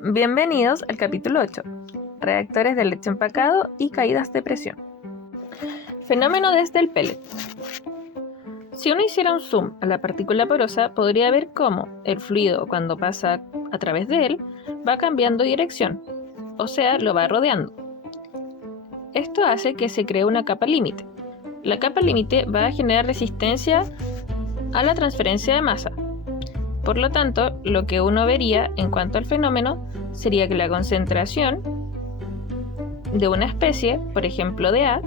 Bienvenidos al capítulo 8, reactores de leche empacado y caídas de presión. Fenómeno desde el pellet. Si uno hiciera un zoom a la partícula porosa, podría ver cómo el fluido, cuando pasa a través de él, va cambiando dirección, o sea, lo va rodeando. Esto hace que se cree una capa límite. La capa límite va a generar resistencia a la transferencia de masa. Por lo tanto, lo que uno vería en cuanto al fenómeno sería que la concentración de una especie, por ejemplo de A,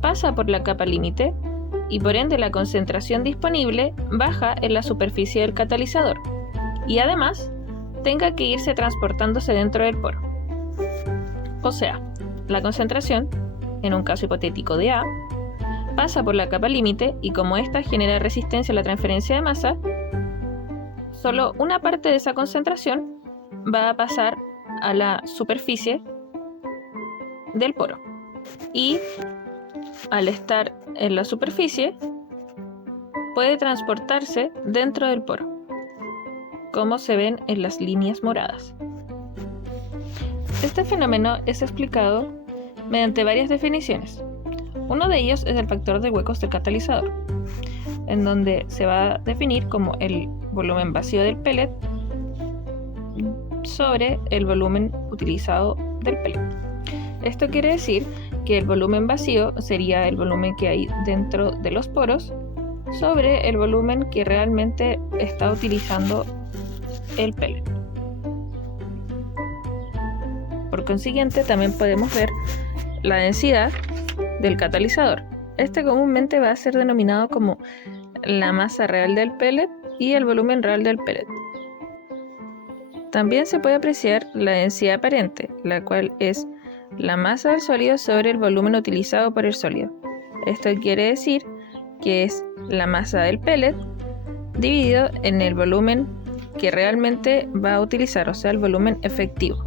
pasa por la capa límite y por ende la concentración disponible baja en la superficie del catalizador y además tenga que irse transportándose dentro del poro. O sea, la concentración, en un caso hipotético de A, pasa por la capa límite y como ésta genera resistencia a la transferencia de masa, solo una parte de esa concentración va a pasar a la superficie del poro. Y al estar en la superficie, puede transportarse dentro del poro, como se ven en las líneas moradas. Este fenómeno es explicado mediante varias definiciones. Uno de ellos es el factor de huecos del catalizador, en donde se va a definir como el volumen vacío del pellet sobre el volumen utilizado del pellet. Esto quiere decir que el volumen vacío sería el volumen que hay dentro de los poros sobre el volumen que realmente está utilizando el pellet. Por consiguiente, también podemos ver la densidad del catalizador. Este comúnmente va a ser denominado como la masa real del pellet y el volumen real del pellet. También se puede apreciar la densidad aparente, la cual es la masa del sólido sobre el volumen utilizado por el sólido. Esto quiere decir que es la masa del pellet dividido en el volumen que realmente va a utilizar, o sea, el volumen efectivo.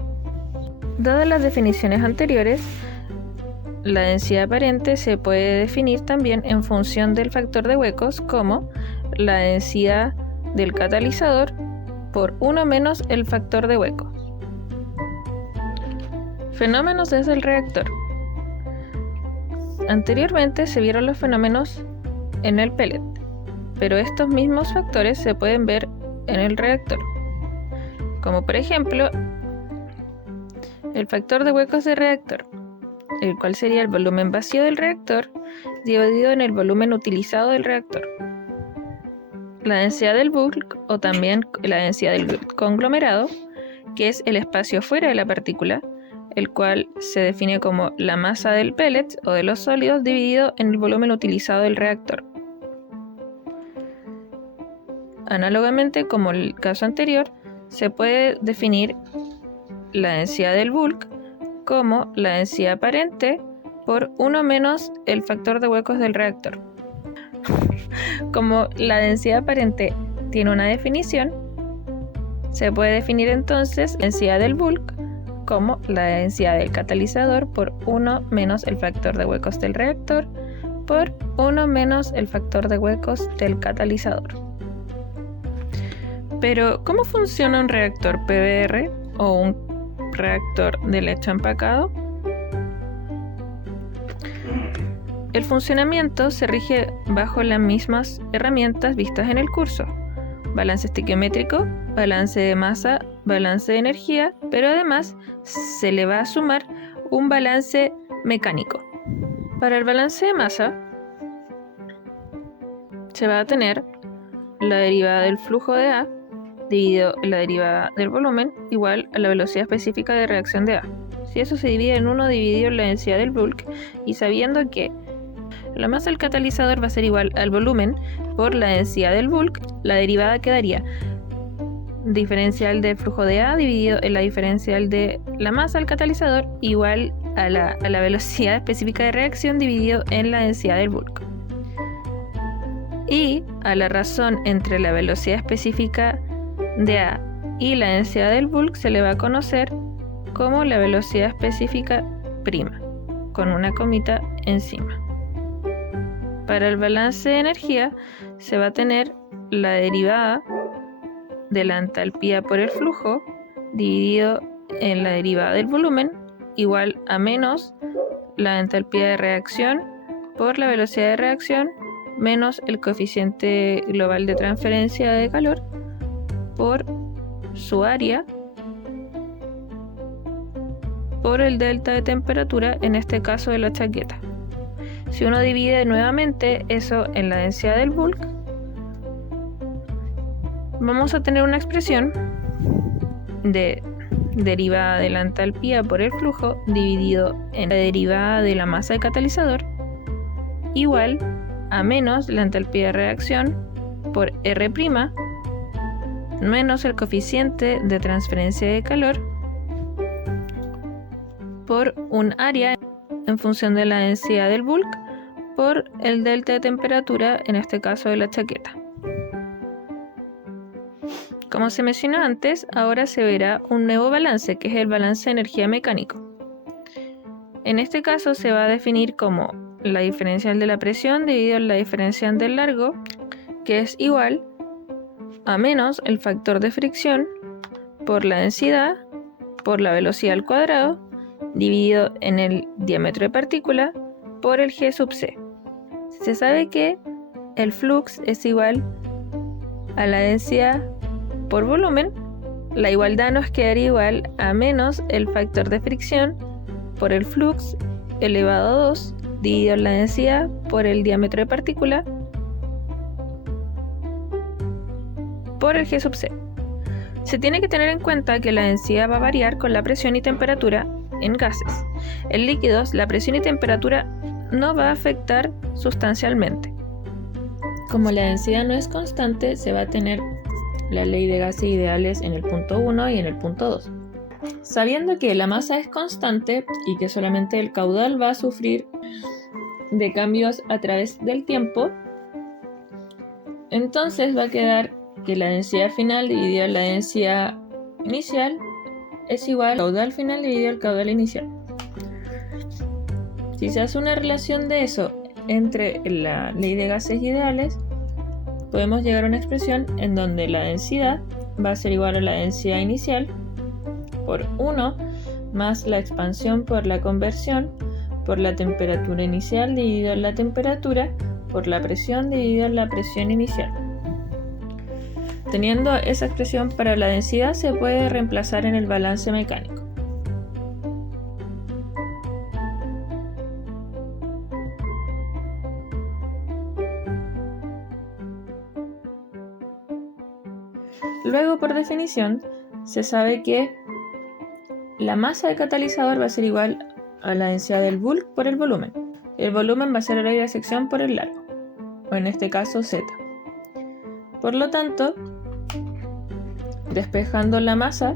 Dadas las definiciones anteriores, la densidad aparente se puede definir también en función del factor de huecos como la densidad del catalizador por 1 menos el factor de huecos. Fenómenos desde el reactor. Anteriormente se vieron los fenómenos en el pellet, pero estos mismos factores se pueden ver en el reactor, como por ejemplo el factor de huecos del reactor, el cual sería el volumen vacío del reactor dividido en el volumen utilizado del reactor. La densidad del bulk, o también la densidad del conglomerado, que es el espacio fuera de la partícula, el cual se define como la masa del pellet o de los sólidos dividido en el volumen utilizado del reactor. Análogamente, como el caso anterior, se puede definir la densidad del bulk como la densidad aparente por 1 menos el factor de huecos del reactor. Como la densidad aparente tiene una definición, se puede definir entonces la densidad del bulk como la densidad del catalizador por 1 menos el factor de huecos del reactor por 1 menos el factor de huecos del catalizador. Pero, ¿cómo funciona un reactor PBR o un reactor de leche empacado? El funcionamiento se rige bajo las mismas herramientas vistas en el curso: balance estequiométrico, balance de masa, balance de energía, pero además se le va a sumar un balance mecánico. Para el balance de masa se va a tener la derivada del flujo de A dividido la derivada del volumen igual a la velocidad específica de reacción de A. Si eso se divide en 1 dividido la densidad del bulk, y sabiendo que la masa del catalizador va a ser igual al volumen por la densidad del bulk, la derivada quedaría diferencial del flujo de A dividido en la diferencial de la masa del catalizador igual a la velocidad específica de reacción dividido en la densidad del bulk. Y a la razón entre la velocidad específica de A y la densidad del bulk se le va a conocer como la velocidad específica prima, con una comita encima. Para el balance de energía se va a tener la derivada de la entalpía por el flujo dividido en la derivada del volumen igual a menos la entalpía de reacción por la velocidad de reacción menos el coeficiente global de transferencia de calor por su área por el delta de temperatura, en este caso de la chaqueta. Si uno divide nuevamente eso en la densidad del bulk, vamos a tener una expresión de derivada de la entalpía por el flujo dividido en la derivada de la masa de catalizador igual a menos la entalpía de reacción por R' menos el coeficiente de transferencia de calor por un área en función de la densidad del bulk por el delta de temperatura, en este caso de la chaqueta. Como se mencionó antes, ahora se verá un nuevo balance, que es el balance de energía mecánico. En este caso se va a definir como la diferencial de la presión dividido en la diferencial del largo, que es igual a menos el factor de fricción por la densidad por la velocidad al cuadrado dividido en el diámetro de partícula por el G sub C. Se sabe que el flux es igual a la densidad por volumen. La igualdad nos quedaría igual a menos el factor de fricción por el flux elevado a 2 dividido en la densidad por el diámetro de partícula por el G sub C. Se tiene que tener en cuenta que la densidad va a variar con la presión y temperatura en gases. En líquidos, la presión y temperatura no va a afectar sustancialmente. Como la densidad no es constante, se va a tener la ley de gases ideales en el punto 1 y en el punto 2. Sabiendo que la masa es constante y que solamente el caudal va a sufrir de cambios a través del tiempo, entonces va a quedar que la densidad final dividida en la densidad inicial es igual al caudal final dividido al caudal inicial. Si se hace una relación de eso entre la ley de gases ideales, podemos llegar a una expresión en donde la densidad va a ser igual a la densidad inicial por 1 más la expansión por la conversión por la temperatura inicial dividido en la temperatura por la presión dividido en la presión inicial. Teniendo esa expresión para la densidad, se puede reemplazar en el balance mecánico. Luego, por definición, se sabe que la masa del catalizador va a ser igual a la densidad del bulk por el volumen. El volumen va a ser el área de sección por el largo, o en este caso Z. Por lo tanto, despejando la masa,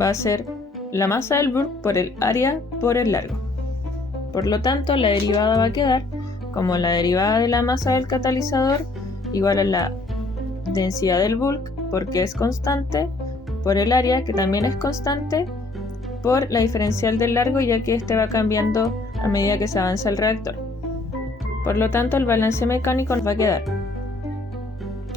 va a ser la masa del bulk por el área por el largo. Por lo tanto, la derivada va a quedar como la derivada de la masa del catalizador igual a la densidad del bulk, porque es constante, por el área, que también es constante, por la diferencial del largo, ya que este va cambiando a medida que se avanza el reactor. Por lo tanto, el balance mecánico nos va a quedar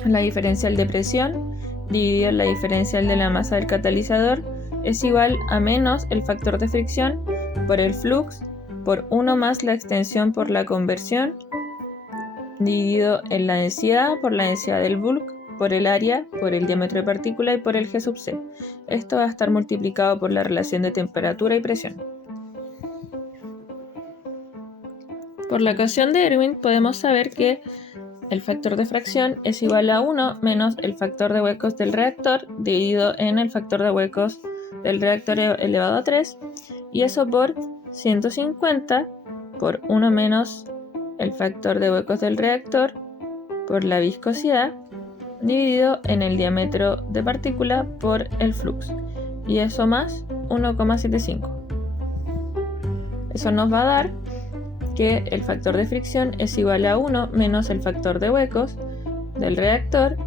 la diferencial de presión dividido en la diferencial de la masa del catalizador es igual a menos el factor de fricción por el flux por 1 más la extensión por la conversión dividido en la densidad por la densidad del bulk por el área, por el diámetro de partícula y por el G sub C. Esto va a estar multiplicado por la relación de temperatura y presión. Por la ecuación de Erwin podemos saber que el factor de fracción es igual a 1 menos el factor de huecos del reactor dividido en el factor de huecos del reactor elevado a 3, y eso por 150 por 1 menos el factor de huecos del reactor por la viscosidad dividido en el diámetro de partícula por el flux, y eso más 1,75. Eso nos va a dar que el factor de fricción es igual a 1 menos el factor de huecos del reactor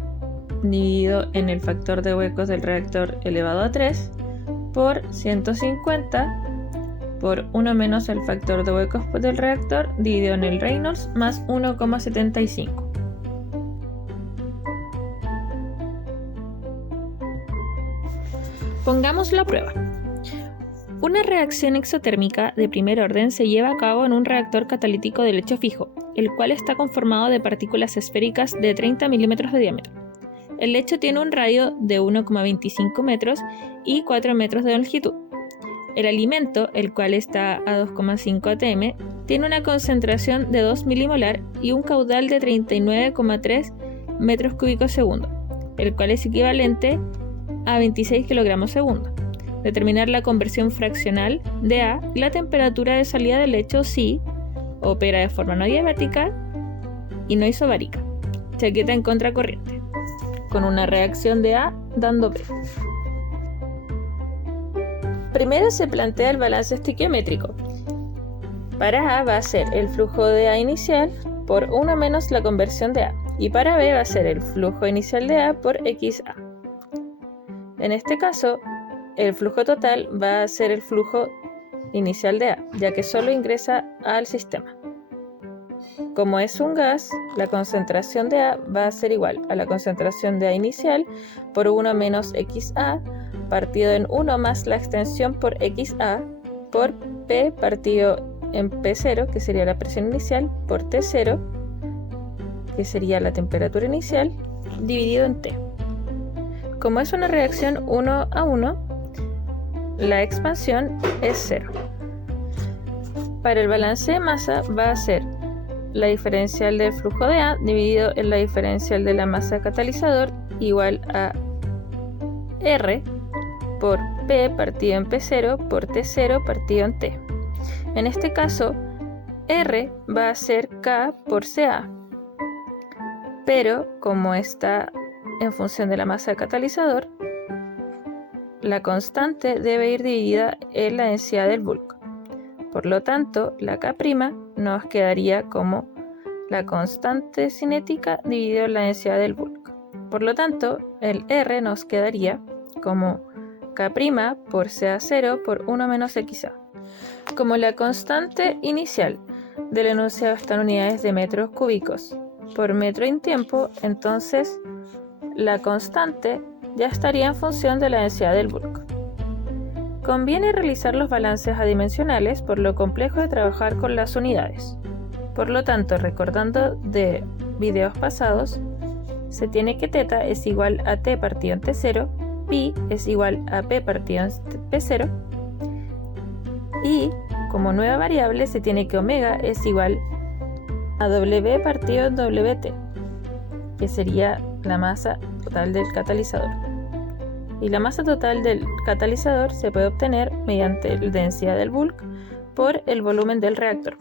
dividido en el factor de huecos del reactor elevado a 3 por 150 por 1 menos el factor de huecos del reactor dividido en el Reynolds más 1,75. Pongámoslo a prueba. Una reacción exotérmica de primer orden se lleva a cabo en un reactor catalítico de lecho fijo, el cual está conformado de partículas esféricas de 30 milímetros de diámetro. El lecho tiene un radio de 1,25 metros y 4 metros de longitud. El alimento, el cual está a 2,5 atm, tiene una concentración de 2 milimolar y un caudal de 39,3 metros cúbicos segundo, el cual es equivalente a 26 kilogramos segundo. Determinar la conversión fraccional de A y la temperatura de salida del lecho si opera de forma no diabática y no isobárica. Chaqueta en contracorriente, con una reacción de A dando B. Primero se plantea el balance estequiométrico. Para A va a ser el flujo de A inicial por 1 menos la conversión de A, y para B va a ser el flujo inicial de A por XA. En este caso, el flujo total va a ser el flujo inicial de A, ya que solo ingresa al sistema. Como es un gas, la concentración de A va a ser igual a la concentración de A inicial por 1 menos XA, partido en 1 más la extensión por XA, por P partido en P0, que sería la presión inicial, por T0, que sería la temperatura inicial, dividido en T. Como es una reacción 1 a 1, la expansión es 0. Para el balance de masa va a ser la diferencial del flujo de A dividido en la diferencial de la masa catalizador igual a R por P partido en P0 por T0 partido en T. En este caso, R va a ser K por CA, pero como está en función de la masa del catalizador, la constante debe ir dividida en la densidad del bulk. Por lo tanto, la K' nos quedaría como la constante cinética dividido en la densidad del bulk. Por lo tanto, el R nos quedaría como K' por CA0 por 1 menos XA. Como la constante inicial del enunciado está en unidades de metros cúbicos por metro en tiempo, entonces la constante ya estaría en función de la densidad del bulk. Conviene realizar los balances adimensionales por lo complejo de trabajar con las unidades. Por lo tanto, recordando de videos pasados, se tiene que θ es igual a T partido en T0, pi es igual a P partido en P0, y como nueva variable se tiene que omega es igual a W partido en WT, que sería la masa total del catalizador. Y la masa total del catalizador se puede obtener mediante la densidad del bulk por el volumen del reactor.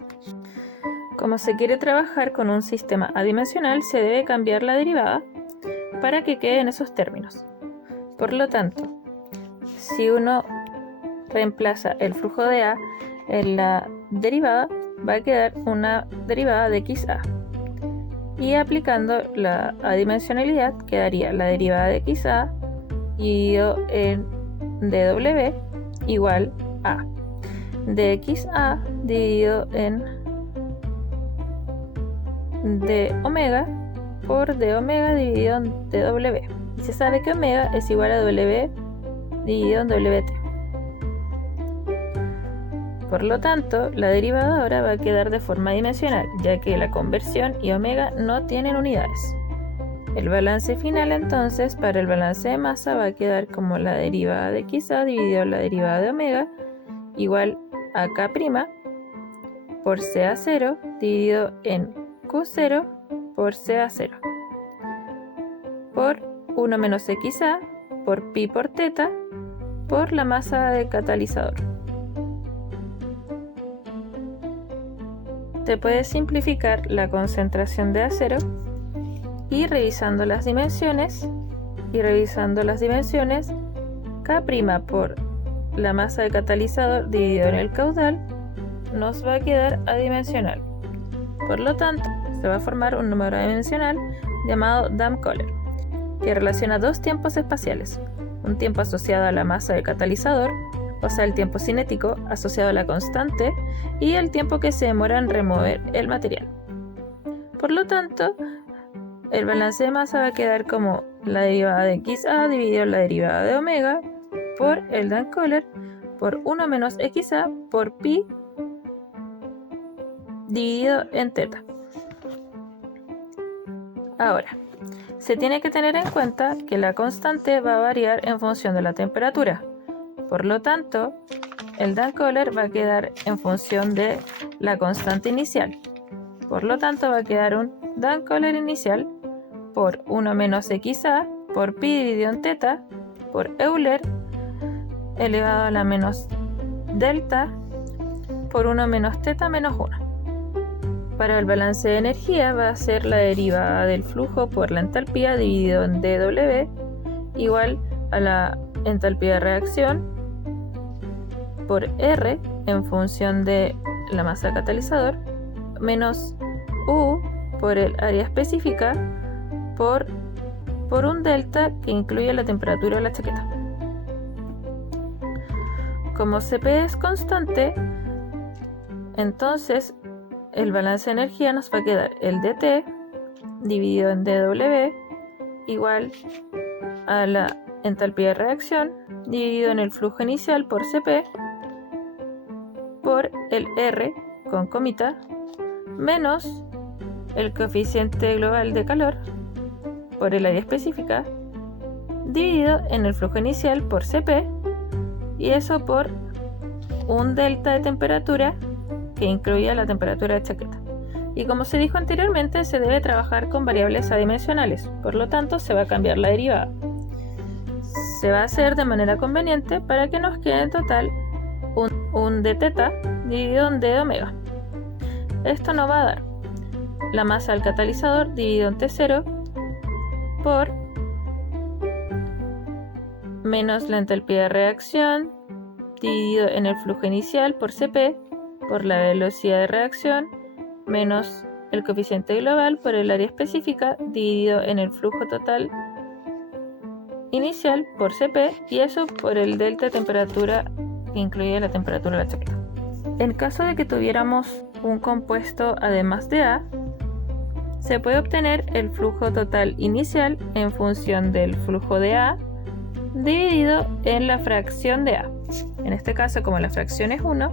Como se quiere trabajar con un sistema adimensional, se debe cambiar la derivada para que quede en esos términos. Por lo tanto, si uno reemplaza el flujo de A en la derivada, va a quedar una derivada de XA. Y aplicando la adimensionalidad, quedaría la derivada de XA dividido en dW igual a dXA dividido en d omega por d omega dividido en dW. Y se sabe que omega es igual a W dividido en WT. Por lo tanto, la derivada ahora va a quedar de forma dimensional, ya que la conversión y omega no tienen unidades. El balance final entonces para el balance de masa va a quedar como la derivada de XA dividido en la derivada de omega igual a K' por CA0 dividido en Q0 por CA0 por 1 menos XA por pi por θ por la masa del catalizador. Se puede simplificar la concentración de A0 y revisando las dimensiones, K' por la masa del catalizador dividido en el caudal nos va a quedar adimensional. Por lo tanto, se va a formar un número adimensional llamado Dam-Kohler, que relaciona dos tiempos espaciales, un tiempo asociado a la masa del catalizador, o sea el tiempo cinético asociado a la constante, y el tiempo que se demora en remover el material. Por lo tanto, el balance de masa va a quedar como la derivada de XA dividido en la derivada de omega por el Dunn-Kohler por 1 menos XA por pi dividido en teta. Ahora, se tiene que tener en cuenta que la constante va a variar en función de la temperatura. Por lo tanto, el Dunn-Kohler va a quedar en función de la constante inicial. Por lo tanto, va a quedar un Dunn-Kohler inicial por 1 menos XA por pi dividido en teta por Euler elevado a la menos delta por 1 menos teta menos 1. Para el balance de energía va a ser la derivada del flujo por la entalpía dividido en dW igual a la entalpía de reacción por R en función de la masa del catalizador menos U por el área específica por un delta que incluye la temperatura de la chaqueta. Como Cp es constante, entonces el balance de energía nos va a quedar el dt dividido en dW igual a la entalpía de reacción dividido en el flujo inicial por Cp por el R con comita menos el coeficiente global de calor por el área específica dividido en el flujo inicial por Cp y eso por un delta de temperatura que incluya la temperatura de chaqueta. Y como se dijo anteriormente, se debe trabajar con variables adimensionales, por lo tanto se va a cambiar la derivada. Se va a hacer de manera conveniente para que nos quede en total un d teta dividido en d de omega. Esto nos va a dar la masa del catalizador dividido en T0 por menos la entalpía de reacción dividido en el flujo inicial por Cp por la velocidad de reacción menos el coeficiente global por el área específica dividido en el flujo total inicial por Cp y eso por el delta de temperatura que incluye la temperatura de la chaqueta. En caso de que tuviéramos un compuesto además de A, se puede obtener el flujo total inicial en función del flujo de A dividido en la fracción de A. En este caso, como la fracción es 1,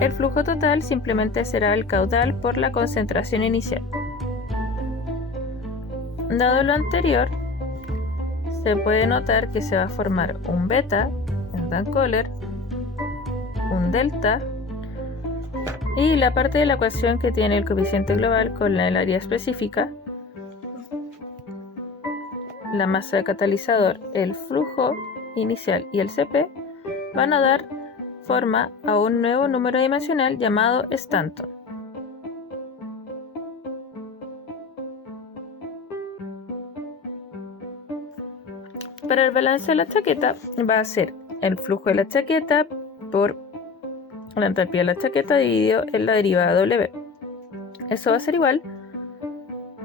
el flujo total simplemente será el caudal por la concentración inicial. Dado lo anterior, se puede notar que se va a formar un beta en Dunn-Kohler, un delta y la parte de la ecuación que tiene el coeficiente global con el área específica, la masa de catalizador, el flujo inicial y el Cp van a dar forma a un nuevo número dimensional llamado Stanton. Para el balance de la chaqueta va a ser el flujo de la chaqueta por la entalpía de la chaqueta dividido en la derivada W. Eso va a ser igual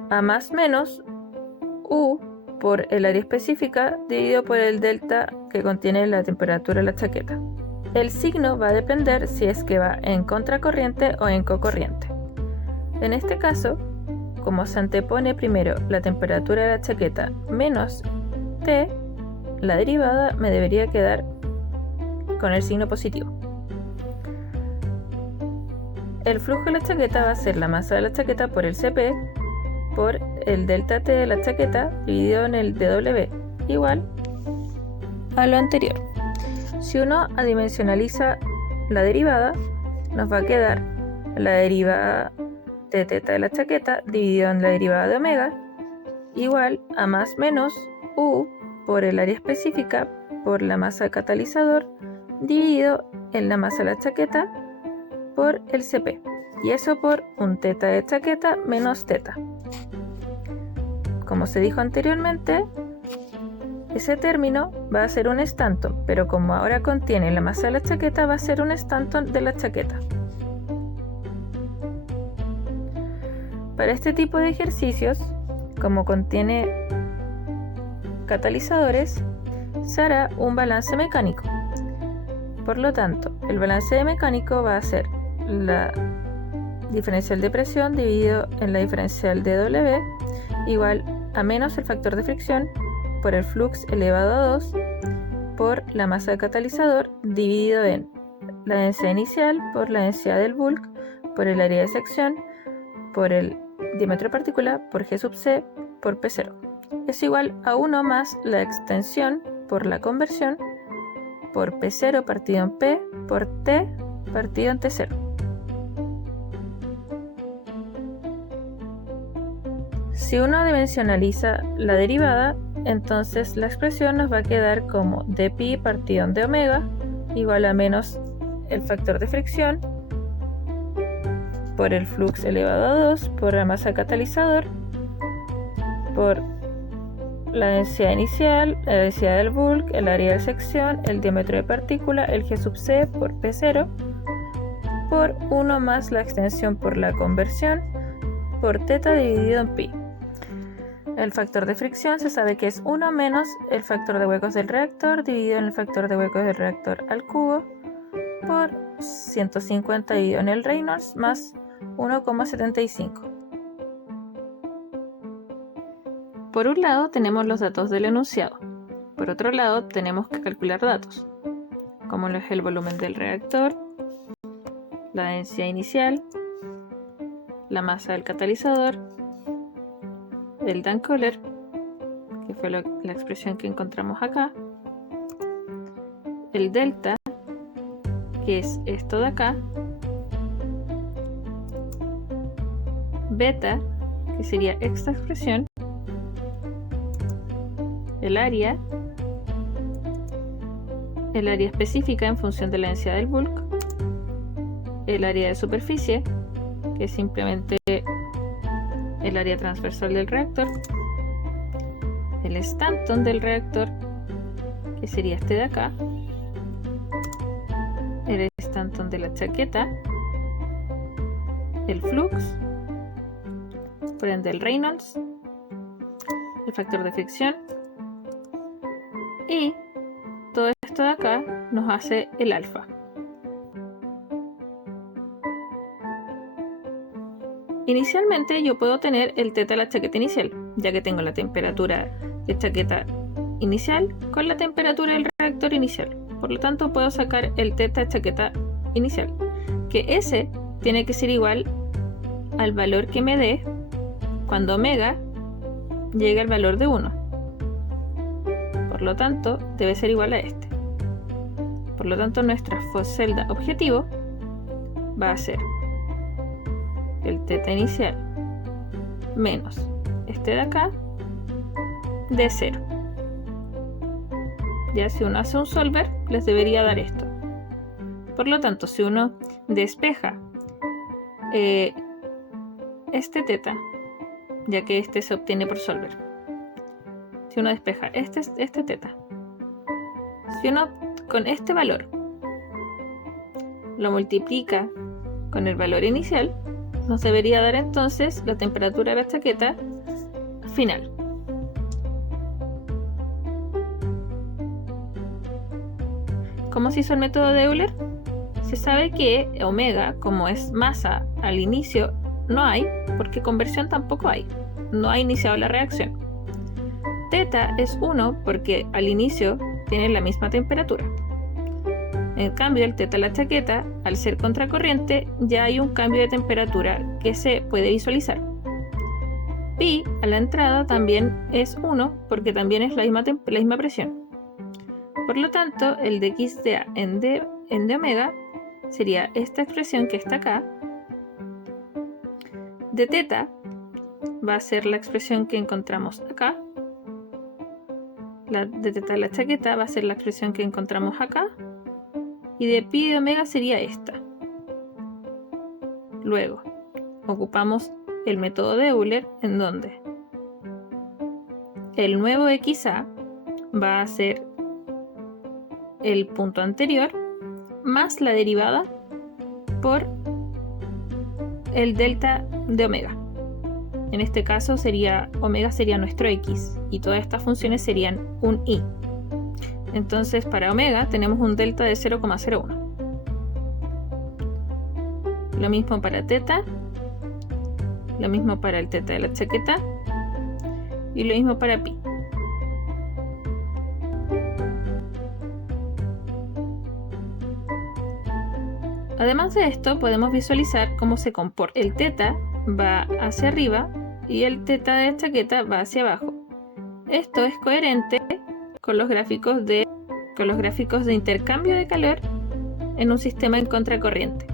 a más menos U por el área específica dividido por el delta que contiene la temperatura de la chaqueta. El signo va a depender si es que va en contracorriente o en cocorriente. En este caso, como se antepone primero la temperatura de la chaqueta menos T, la derivada me debería quedar con el signo positivo. El flujo de la chaqueta va a ser la masa de la chaqueta por el Cp por el delta T de la chaqueta dividido en el dW igual a lo anterior. Si uno adimensionaliza la derivada, nos va a quedar la derivada de teta de la chaqueta dividido en la derivada de omega igual a más menos U por el área específica por la masa del catalizador dividido en la masa de la chaqueta por el Cp y eso por un teta de chaqueta menos teta. Como se dijo anteriormente, ese término va a ser un Stanton, pero como ahora contiene la masa de la chaqueta va a ser un Stanton de la chaqueta. Para este tipo de ejercicios, como contiene catalizadores, se hará un balance mecánico. Por lo tanto, el balance de mecánico va a ser la diferencial de presión dividido en la diferencial de W igual a menos el factor de fricción por el flux elevado a 2 por la masa del catalizador dividido en la densidad inicial por la densidad del bulk por el área de sección por el diámetro de partícula por G sub C por P0 es igual a 1 más la extensión por la conversión por P0 partido en P por T partido en T0. Si uno dimensionaliza la derivada, entonces la expresión nos va a quedar como dpi partido en d omega igual a menos el factor de fricción por el flux elevado a 2 por la masa catalizador por la densidad inicial, la densidad del bulk, el área de sección, el diámetro de partícula, el G sub C por P0 por 1 más la extensión por la conversión por θ dividido en pi. El factor de fricción se sabe que es 1 menos el factor de huecos del reactor dividido en el factor de huecos del reactor al cubo por 150 dividido en el Reynolds más 1,75. Por un lado tenemos los datos del enunciado. Por otro lado tenemos que calcular datos, como lo es el volumen del reactor, la densidad inicial, la masa del catalizador, el Dunn-Kohler, que fue la expresión que encontramos acá, el delta, que es esto de acá, beta, que sería esta expresión, el área específica en función de la densidad del bulk, el área de superficie, que es simplemente el área transversal del reactor, el Stanton del reactor, que sería este de acá, el Stanton de la chaqueta, el flux, por ende el Reynolds, el factor de fricción, y todo esto de acá nos hace el alfa. Inicialmente yo puedo tener el θ de la chaqueta inicial, ya que tengo la temperatura de chaqueta inicial con la temperatura del reactor inicial. Por lo tanto puedo sacar el θ de chaqueta inicial, que ese tiene que ser igual al valor que me dé cuando omega llegue al valor de 1. Por lo tanto debe ser igual a este. Por lo tanto nuestra celda objetivo va a ser el θ inicial menos este de acá de 0. Ya si uno hace un solver les debería dar esto. Por lo tanto, si uno despeja este θ, ya que este se obtiene por solver, si uno despeja este θ, si uno con este valor lo multiplica con el valor inicial, nos debería dar entonces la temperatura de la chaqueta final. ¿Cómo se hizo el método de Euler? Se sabe que omega, como es masa al inicio, no hay, porque conversión tampoco hay. No ha iniciado la reacción. Θ es 1 porque al inicio tiene la misma temperatura. En cambio, el θ de la chaqueta, al ser contracorriente, ya hay un cambio de temperatura que se puede visualizar. Pi a la entrada también es 1 porque también es la misma presión. Por lo tanto, el de x de a en d omega sería esta expresión que está acá. De θ va a ser la expresión que encontramos acá. La de θ de la chaqueta va a ser la expresión que encontramos acá. Y de pi de omega sería esta. Luego, ocupamos el método de Euler, en donde el nuevo xa va a ser el punto anterior más la derivada por el delta de omega. En este caso omega sería nuestro x y todas estas funciones serían un i. Entonces para omega tenemos un delta de 0,01. Lo mismo para θ, lo mismo para el θ de la chaqueta y lo mismo para pi. Además de esto, podemos visualizar cómo se comporta. El θ va hacia arriba y el θ de esta chaqueta va hacia abajo. Esto es coherente con los gráficos de intercambio de calor en un sistema en contracorriente.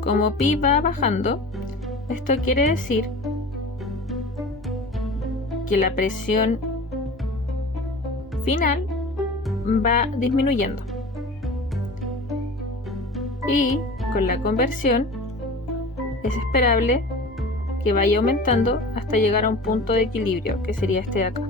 Como pi va bajando, esto quiere decir que la presión final va disminuyendo. Y con la conversión es esperable que vaya aumentando hasta llegar a un punto de equilibrio, que sería este de acá.